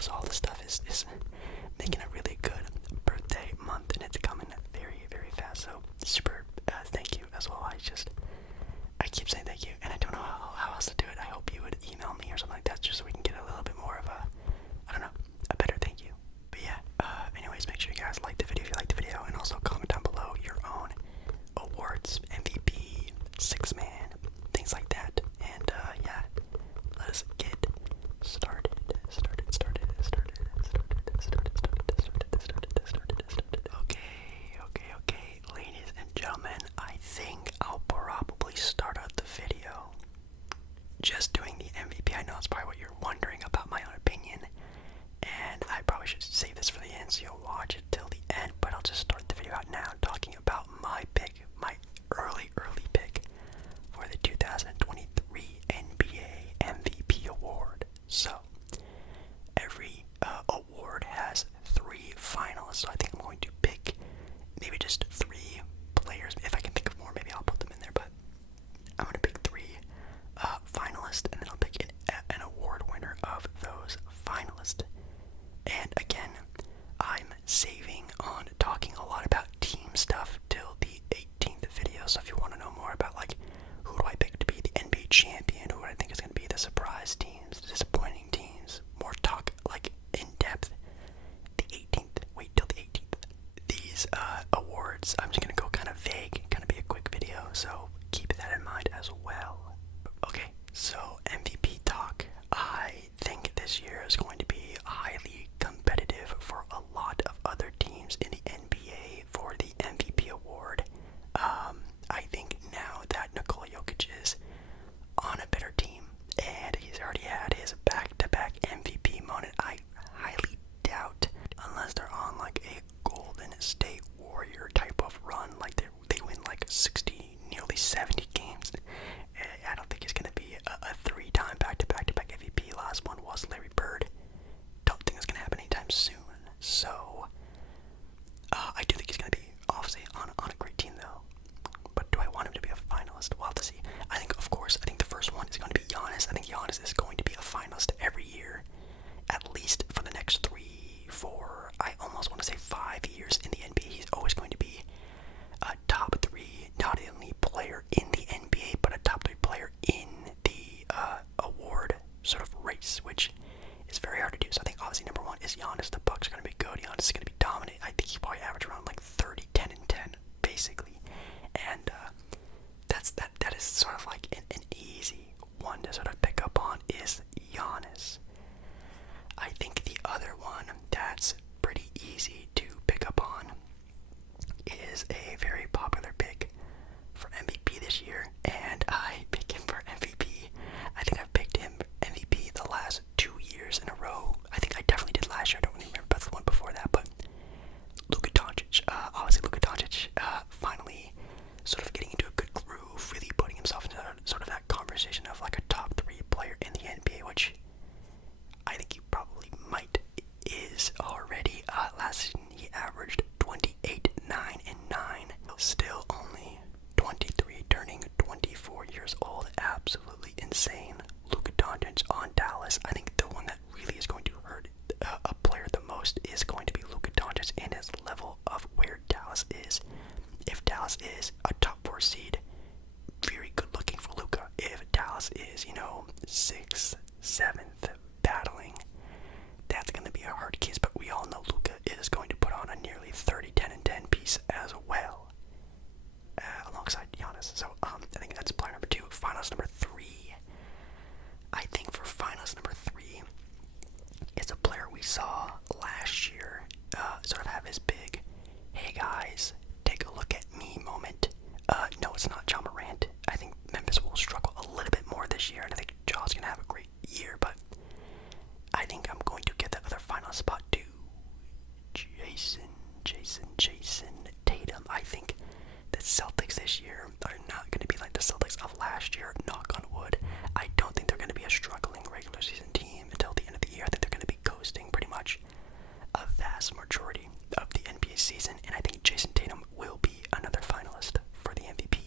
12, so all this stuff is making a really good birthday month, and it's coming very, very fast. So super thank you as well. I keep saying thank you, and I don't know how else to do it. I hope you would email me or something like that, just so we can get a little bit more of a better thank you. But yeah, anyways, make sure you guys like the video if you like the video, and also comment down below your own awards, MVP, six man, things like that. And yeah, let's get started. Okay, ladies and gentlemen, I think I'll probably start out the video just doing the MVP. I know it's probably what you're wondering about my own opinion, and I probably should save this for the end so you'll watch it till the end, but I'll just start the video out now talking about my pick, my early pick for the 2023 NBA MVP award. So, every award has 3 finalists, so I think I'm going to pick maybe just 3 players. If I can think of more, maybe I'll put them in there, but I'm going to pick 3 finalists, and then I'll pick an award winner of those finalists. And again, I'm saving on talking a lot about team stuff till the 18th video, so if you want to know more about like who do I pick to be the NBA champion, who I think is going to be the surprise teams, the disappointing teams, more talk like in depth, the 18th, wait till the 18th. These awards, I'm just going to go kind of vague, kind of be a quick video, so keep that in mind as well. Okay, so MVP talk. I think this year is going to be highly competitive for a lot of other teams in the NBA for the MVP award. I think now that Nikola Jokic is on a better team and he's already had his back-to-back MVP moment, I highly doubt, unless they're on like a Golden State Warrior type of run, like they win like 60, nearly 70 games. I don't think he's going to be a 3-time back-to-back MVP. Last one was Larry Bird. Don't think it's going to happen anytime soon. So, I do think he's going to be, obviously, on a great team, though. But do I want him to be a finalist? We'll have to see. I think the first one is going to be Giannis. I think Giannis is going to be a finalist every year, at least for the next 3, 4, I almost want to say 5 years in the NBA. He's always going to be a top 3, not only player in the NBA, but a top 3 player in the award sort of race, which is very hard to do. So I think obviously number 1 is Giannis. The Bucks are going to be good. Giannis is going to be dominant. I think he probably average around like 30, 10, and 10, basically. And that is sort of like an easy one to sort of pick up on is Giannis. I think the other one that's pretty easy to pick up on is a very popular pick for MVP this year, and I pick him for MVP. I think I've picked him MVP the last 2 years in a row. I think I definitely did last year. I don't really remember about the one before that, but Luka Doncic. Obviously Luka Doncic finally sort of getting into a good groove, really putting himself into sort of that conversation of like a top 3 player in the NBA, which I think he probably might is already. Last season he averaged 28, 9, and 9. Still only 23, turning 24 years old. Absolutely insane. Luka Doncic on Dallas. I think the one that really is going to hurt a player the most is going to be Luka Doncic and his level of where Dallas is. If Dallas is a top 4 seed, very good looking for Luka. If Dallas is, 6th, 7th, battling, that's going to be a hard case, but we all know Luka is going to put on a nearly 30, 10, and 10 piece as well, alongside Giannis. So I think that's player number 2. Finals number 3. I think for finals number 3 is a player we saw last year sort of have his big, hey guys, take a look at me moment. No, it's not Ja Morant. I think Memphis will struggle a little bit more this year, and I think Ja's going to have a great year, but I think I'm going to get that other final spot to Jason Tatum. I think the Celtics this year are not going to be like the Celtics of last year, knock on wood. I don't think they're going to be a struggling regular season team until the end of the year. I think they're going to be coasting pretty much a vast majority of the NBA season, and I think Jason Tatum will be another finalist for the MVP.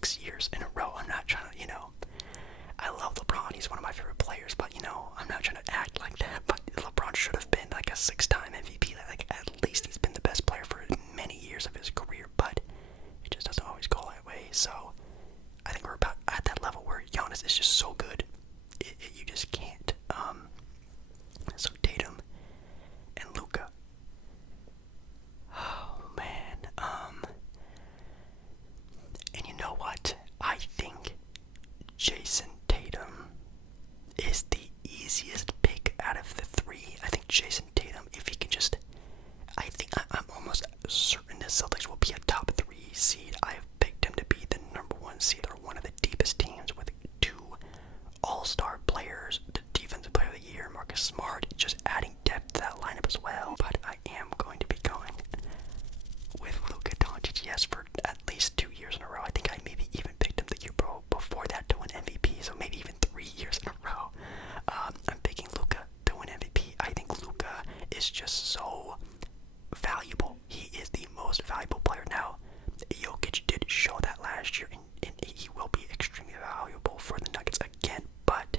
6 years in a row. I'm not trying to, I love LeBron. He's one of my favorite players, but, I'm not trying to act like that. But LeBron should have been like a 6-time MVP. Like, at least he's been the best player for many years of his career, but it just doesn't always go that way. So I think we're about at that level where Giannis is just so good. You just can't. So Tatum and Luka. Oh, man. And you know what? I think Jason Tatum is the easiest pick out of the three. I think Jason Tatum, if he can just, I'm almost certain the Celtics will be a top 3 seed. I have picked him to be the number 1 seed. They're one of the deepest teams with 2 all-star players, the defensive player of the year, Marcus Smart, just adding depth to that lineup as well. But I am going to be going with Luka Doncic, yes, for at least 2 years in a row. I think I maybe even picked him the year before that to win MVP, so maybe even 3 years in a row. I'm picking Luka to win MVP. I think Luka is just so valuable. He is the most valuable player now. Jokic did show that last year, and he will be extremely valuable for the Nuggets again, but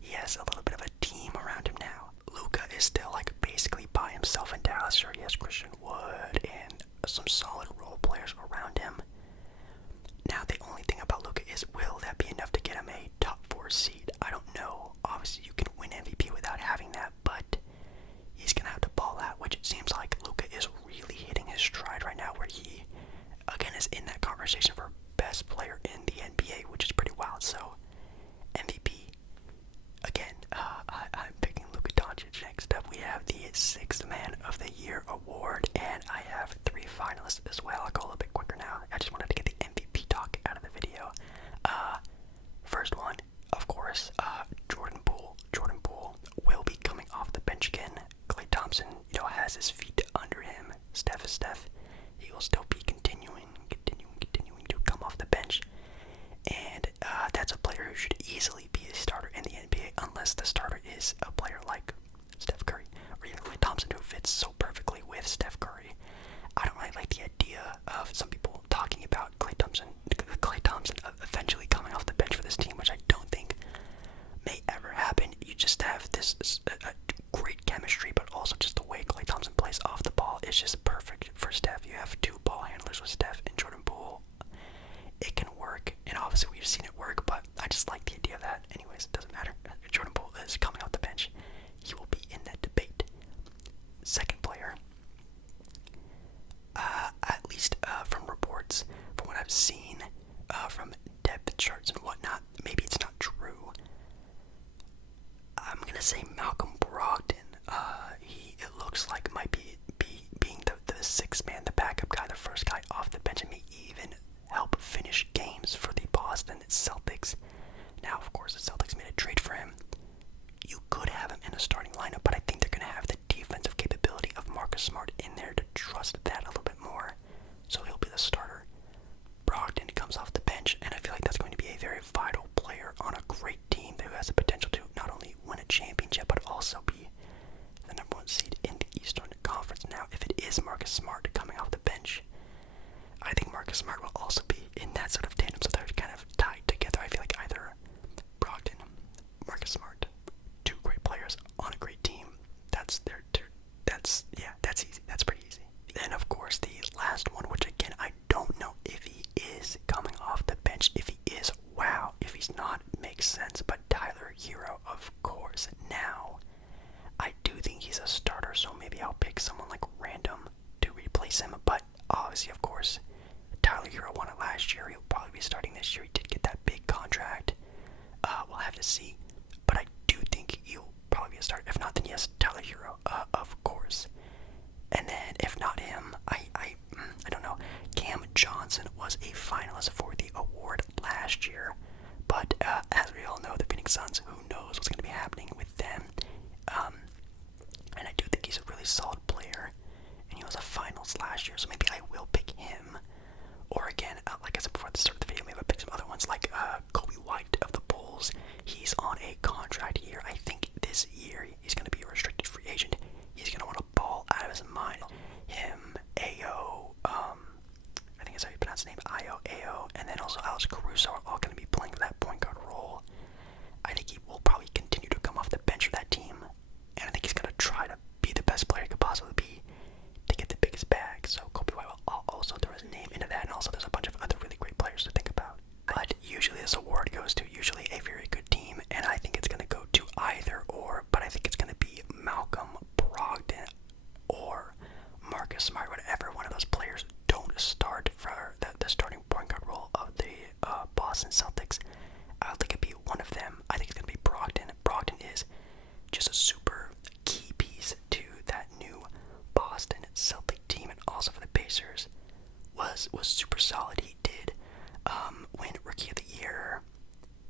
he has a little bit of a team around him now. Luka is still like basically by himself in Dallas. Sure, he has Christian Wood and some solid role players around him. Now the only thing about Luka is, will that be enough to get him a top 4 seed? I don't know. Obviously you can win MVP without having that, but he's gonna have to ball out, which it seems like Luka is really hitting his stride right now, where he again is in that conversation for best player in the NBA, which is pretty wild. So MVP again, I'm picking Luka Doncic. Next up we have the 6th Man of the Year award, and I have 3 finalists as well. I'll go a little bit quicker now. I just wanted to get the MVP talk out of the video. First one, of course, Jordan Poole. Jordan Poole will be coming off the bench again. Klay Thompson, has his feet under him. Steph is Steph. He will still be continuing to come off the bench. And that's a player who should easily be a starter in the NBA, unless the starter is a player like Steph Curry or even Klay Thompson, who fits so perfectly with Steph Curry. I don't really like the idea of some people talking about Klay Thompson eventually coming off the bench for this team, which I don't think may ever happen. You just have this great chemistry, but also just the way Klay Thompson plays off the ball is just perfect for Steph. You have 2 ball handlers with Steph and Jordan Poole. It can work, and obviously we've seen it work, but I just like the idea of that. Anyways, it doesn't matter. Jordan Poole is coming off the bench. He will be in that debate. Second player, at least from reports, from what I've seen, from depth charts and whatnot, maybe it's not true. I'm gonna say Malcolm Brogdon. It looks like might be being the 6th man, the backup guy, the first guy off the bench, and may even help finish games for the Boston Celtics. Now, of course, the Celtics made a trade for him. You could have him in a starting lineup, but I think they're gonna have the defensive capability of Marcus Smart in there to trust that a little bit more. So he'll be the starter. Brogdon comes off the bench, and I feel like that's going to be a very vital player on a great team who has the potential to not only win a championship, but also be the number 1 seed in the Eastern Conference. Now, if it is Marcus Smart coming off the bench, I think Marcus Smart will also be in that sort of tandem, so they're kind of tied together. I feel like either Brogdon, Marcus Smart, 2 great players on a great team. That's easy. That's pretty easy. Then, of course, the last one, which again, I don't know if he is coming off the bench. If he is, wow. If he's not, makes sense. But Tyler Hero, of course. Now, I do think he's a starter, so maybe I'll pick someone like random to replace him. But obviously, of course, Tyler Hero won it last year. He'll probably be starting this year. He did get that big contract. We'll have to see. But I do think he'll probably be a starter. If not, then yes, Tyler Hero, of course. And then, if not him, I don't know. Cam Johnson was a finalist for the award last year. But as we all know, the Phoenix Suns, who knows what's going to be happening with them. And I do think he's a really solid player. And he was a finalist last year, so maybe I will pick him. Or again, like I said before at the start of the video, maybe I'll pick some other ones like Kobe White of the Bulls. He's on a contract here. I think this year he's going to be a restricted free agent. He's going to want to ball out of his mind. Him, Ayo, I think that's how you pronounce his name, Ayo, and also Alex Caruso are all going to be playing that point guard role. I think he will probably continue to come off the bench of that team, and I think he's going to try to be the best player he could possibly be to get the biggest bag. So Kobe White will also throw his name into that, and also there's a bunch of other really great players to think about. But usually this award goes to usually a very good team, and I think it's going to go to either or, but I think it's going to be Malcolm Brogdon or Marcus Smart, whatever one of those players don't start for the starting point guard role of the Boston Celtics. I think it'd be one of them. I think it's going to be Brogdon. Brogdon is just a super key piece to that new Boston Celtic team, and also for the Pacers was super solid. He did win Rookie of the Year.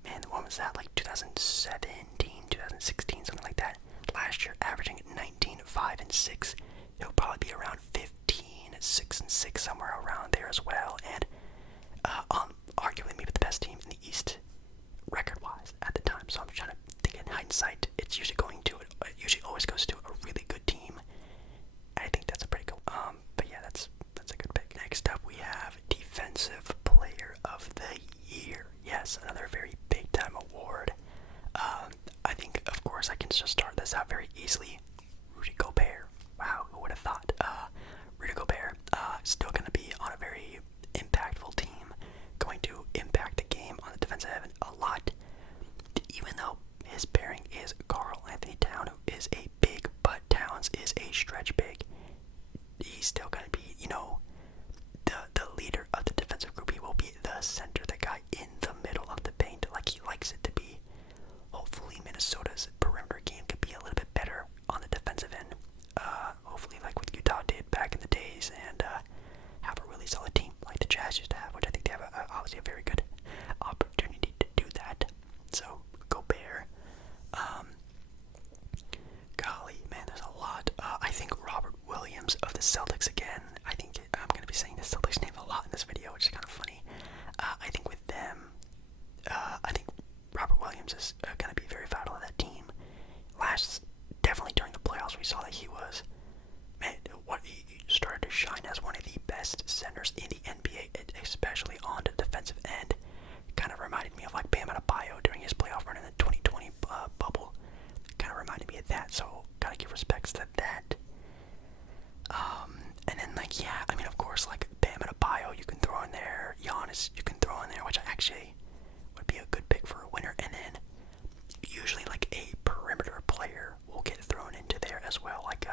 Man, when was that? Like 2017, 2016, something like that. Last year, averaging 19, 5, and 6. He'll probably be around 15, 6, and 6, somewhere around there as well. And arguably maybe the best team in the East, record-wise, at the time. So I'm trying to think in hindsight. It usually always goes to a really good team. I think that's a pretty cool. But yeah, that's a good pick. Next up, we have Defensive Player of the Year. Yes, another very big-time award. I think, of course, I can just start this out very easily. Rudy Gobert. Wow, who would have thought? Rudy Gobert, still going to be on a very impactful team, going to impact the game on the defensive end a lot, even though his pairing is Karl Anthony Towns, who is a big, but Towns is a stretch big. He's still going to be, the leader of the defensive group. He will be the center, the guy in the middle of the paint, like he likes it to be. Hopefully Minnesota's perimeter game could be a little bit better on the defensive end. Hopefully like what Utah did back in the days, and have a really solid team like the Jazz used to have, which I think they have obviously a very good opportunity to do that. So Gobert, golly, man, there's a lot. I think Robert Williams of the Celtics again. I think I'm going to be saying the Celtics name a lot in this video, which is kind of funny. I think with them, I think Robert Williams is going to be very vital to that team. Definitely during the playoffs, we saw that he was, man, he started to shine as one of the best centers in the NBA, especially on the defensive end. Kind of reminded me of like Bam Adebayo during his playoff run in the 2020 bubble. Kind of reminded me of that, so gotta give respects to that. And then like, yeah, I mean, of course, like Bam Adebayo you can throw in there, Giannis you can throw in there, which actually would be a good pick for a winner. And then usually like a perimeter player will get thrown into there as well, like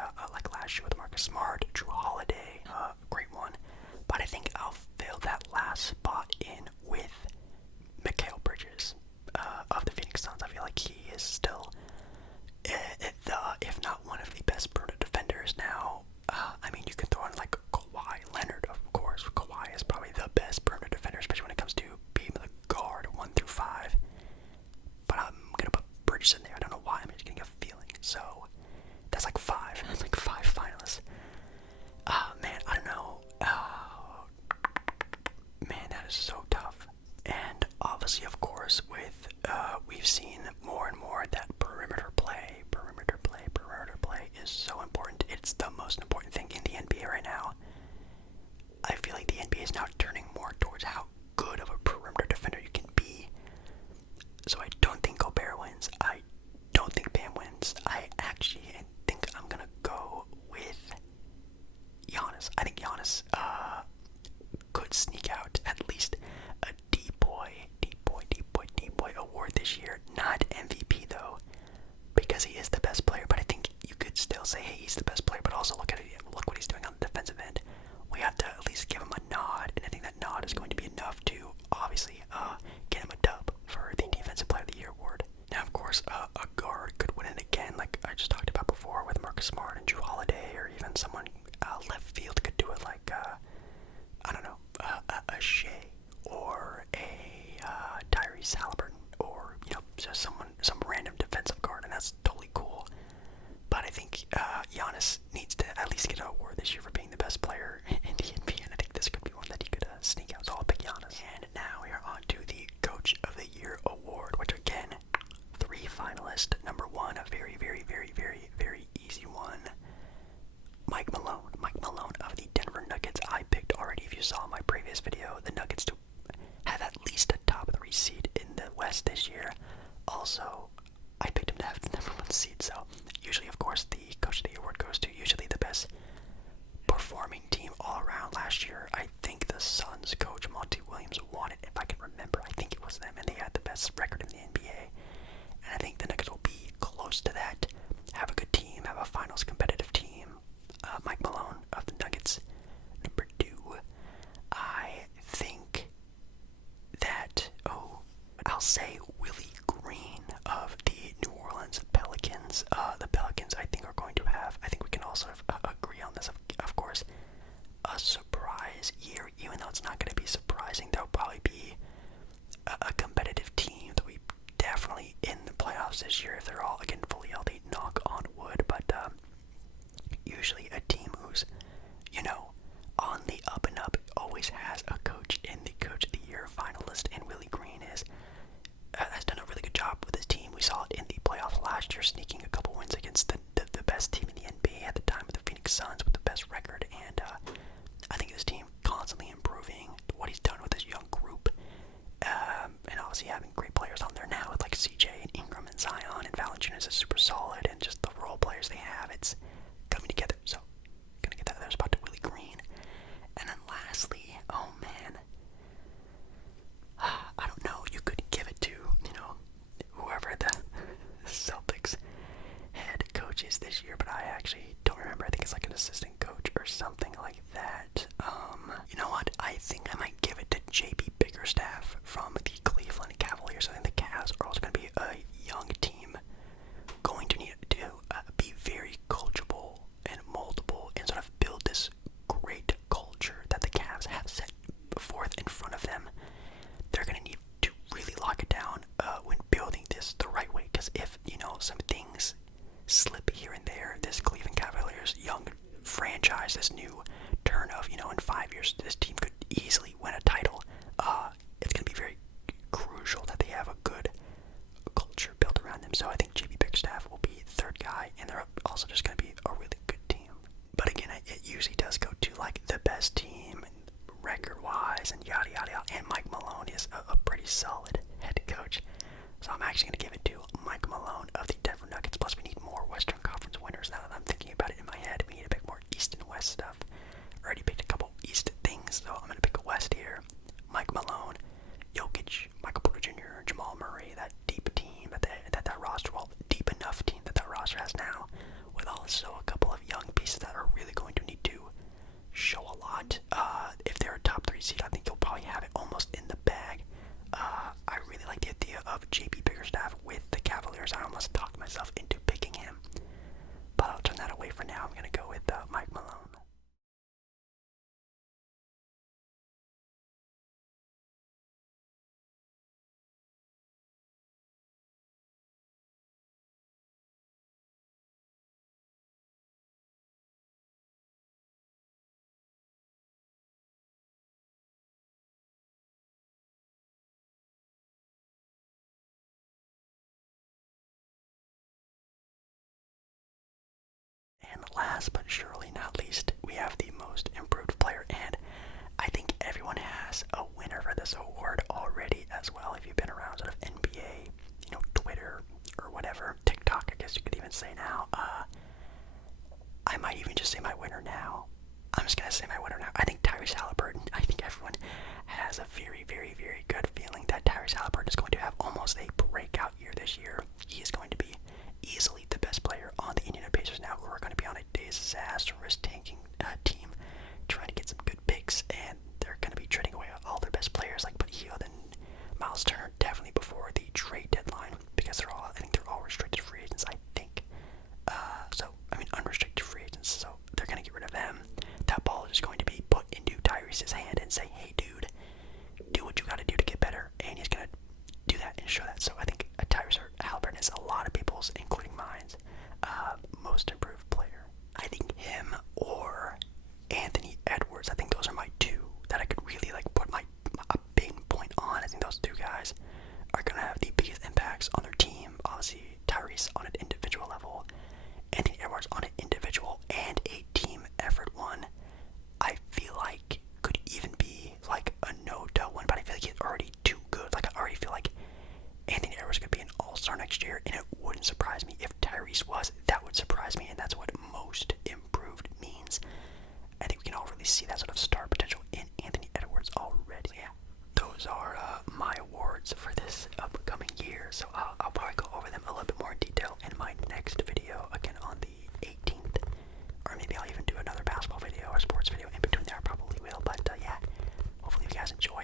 last year with Marcus Smart, Drew Holiday, great one. But I think I'll fill that last spot in with Mikal Bridges of the Phoenix Suns. I feel like he is still if not one of the best perimeter defenders now. I mean, you can throw in like Kawhi Leonard, of course. Kawhi is probably the best perimeter defender, especially when it comes to being the guard 1 through 5. But I'm gonna put Bridges in there. I don't know why. I'm just getting a feeling. So that's like 5. That's like 5 finalists. Man, I don't know. Man, that is so tough. And obviously, of course, with we've seen more and more that perimeter play is so important. It's the most important thing in the NBA right now. I feel like the NBA is now turning more towards how good of a perimeter defender you can be. So I don't think Gobert wins. I don't think Bam wins. I actually think I'm gonna go with Giannis. I think Giannis could sneak out at least a dpoy award this year. Not MVP though, because he is the best player. But I think you could still say, hey, he's the best player. But also look what he's doing on the defensive end. We have to at least give him a nod, and I think that nod is going to be enough say Willie Green of the New Orleans Pelicans. The Pelicans, I think, are going to have, I think we can also agree on this, of course, a surprise year, even though it's not going to be surprising. There'll probably be a competitive team that we definitely in the playoffs this year if they're all, again, fully healthy, knock on wood, but usually a team who's, on the up and up always has a coach in the Coach of the Year finalist, and Willie Green has done a really good job with his team. We saw it in the playoffs last year, sneaking a couple wins against the best team in the NBA at the time, with the Phoenix Suns, with the best record, and I think his team constantly improving what he's done with his young group, and obviously having great players on there now with like CJ and Ingram and Zion, and Valanciunas is super solid, and just the role players they have, it's coming together. So gonna get that other spot to Willie Green. And then lastly, oh man, I don't know, you could give it to, whoever the Celtics head coach is this year, but I actually don't remember. I think it's like an assistant coach or something like that. You know what? I think I might give it to JB Bickerstaff from the Cleveland Cavaliers. I think the Cavs are also going to be a young team going to need to be very coachable and moldable and sort of build this great culture that the Cavs have set forth in front of them. They're going to need to really lock it down when building this the right way, because if, some things slip here and there, this Cleveland Cavaliers young franchise, this new turn of, in 5 years, this team could easily win a title. It's going to be very crucial that they have a good culture built around them. So I think JB Bickerstaff will be third guy, and they're also just going to be a really good team. But again, it usually does go to like the best team record-wise and yada yada yada. And Mike Malone is a pretty solid head coach. So I'm actually going to give it to Mike Malone of the Denver Nuggets. Plus, we need more Western Conference winners now that I'm thinking about it in my head. We need to pick more East and West stuff. I already picked a couple East things, so I'm going to pick a West here. Mike Malone, Jokic, Michael Porter Jr., Jamal Murray, that deep team that roster, well, deep enough team that roster has now, with also a couple of young pieces that are really going to need to show a lot. If they're a top 3 seed, I think you'll probably have it almost in the bag. I really like the idea of JB Bickerstaff with the Cavaliers. I almost talked myself into picking him, but I'll turn that away for now. I'm going to go with Mike Malone. And last but surely not least, we have the most improved player, and I think everyone has a winner for this award already as well. If you've been around sort of NBA, Twitter or whatever, TikTok, I guess you could even say now. I might even just say my winner now. I'm just gonna say my winner now. I think Tyrese Halliburton. I think everyone has a very, very, very good feeling that Tyrese Halliburton is going to have almost a breakout year this year. He is going to be easily the best player on the Indiana Pacers now, who are going to be on a disastrous tanking team, trying to get some good picks, and they're going to be trading away all their best players like Buddy Hield and Miles Turner definitely before the trade deadline, because I think they're all restricted free agents, I think. Unrestricted free agents, so they're going to get rid of them. That ball is going to be put into Tyrese's hand and say, hey dude, do what you got to do to get better, and he's going to do that and show that. So I think Tyrese Halliburton is a lot of people's, including mine, most improved player. I think him or Anthony Edwards, I think those are my two that I could really put a big point on. I think those two guys are going to have the biggest impacts on their team. Obviously, Tyrese on an individual level, Anthony Edwards on an individual and a team effort one. I feel like could even be like a no-doubt one, but I feel like he's already too good. I already feel like Anthony Edwards could be an all-star next year, and it wouldn't surprise me if Tyrese was. That would surprise me, and that's what most improved means. I think we can all really see that sort of star potential in Anthony Edwards already. So yeah, those are my awards for this upcoming year. So I'll probably go over them a little bit more in detail in my next video, again on the 18th. Or maybe I'll even do another basketball video or sports video in between there. I probably will. But yeah, hopefully if you guys enjoy,